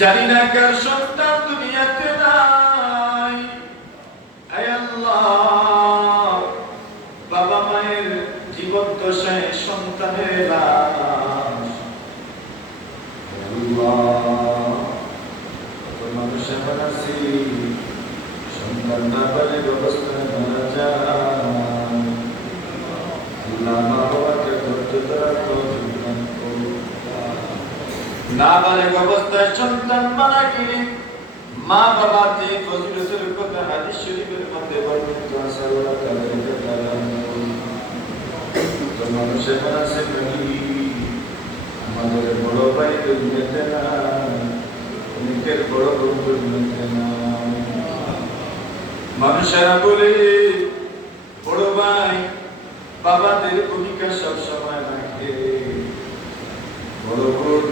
জানি না কার সন্তান দুনিয়াতে বাবা মায়ের জীবন দশায় সন্তানের লাশ আয় আল্লাহ কত মানুষ এমন আছে সন্তান না পারে ব্যবস্থায় মা সন্তান মারা গেলে মা বাবা যে ফজিলতের কথা হাদিস শরীফের মধ্যে বর্ণিত আছে আল্লাহ তাদেরকে দান করুন। কত মানুষ এমন আছে নাকি আমাদের বড় ভাই দুনিয়াতে না, অনেকের বড় বোন দুনিয়াতে না। মানুষেরা বলে, বড় ভাই, বাবাদের ভূমিকা সব সময় রাখে। বড় বোন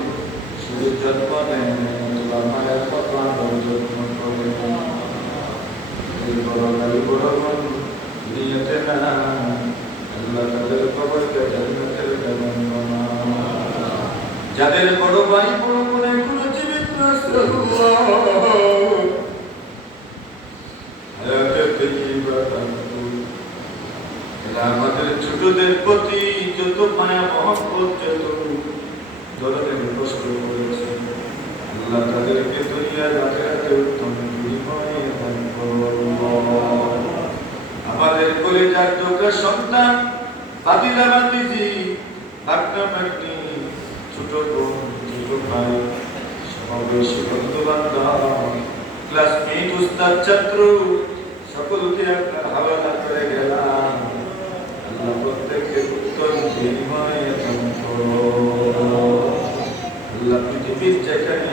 শুধু জন্ম নেয় মায়ের যত্ন করে বড় ভাই, বড় বোন না। যাদের বড় ভাই, বড় বোন, এখনও জীবিত আমাদের ছোটদের প্রতি যত মায়া, মহব্বত, যত দরদের কষ্ট করেছে, আল্লাহ তাদেরকে দুনিয়ার আখেরাতে উত্তম। আমাদের কলেজার টুকরা সন্তান বাদিলা বাদিজি ভাগনা ভাগ্নি ছোট বোন, ছোট ভাই, সমাবেশী বন্ধু বান্ধব ক্লাসমেট উস্তাদ ছাত্র, সকলকে আপনার হাওয়ালা করে গেলাম আল্লাহ প্রত্যেককে উত্তম বিনিময়ে। আল্লাহ পৃথিবীর যেখানে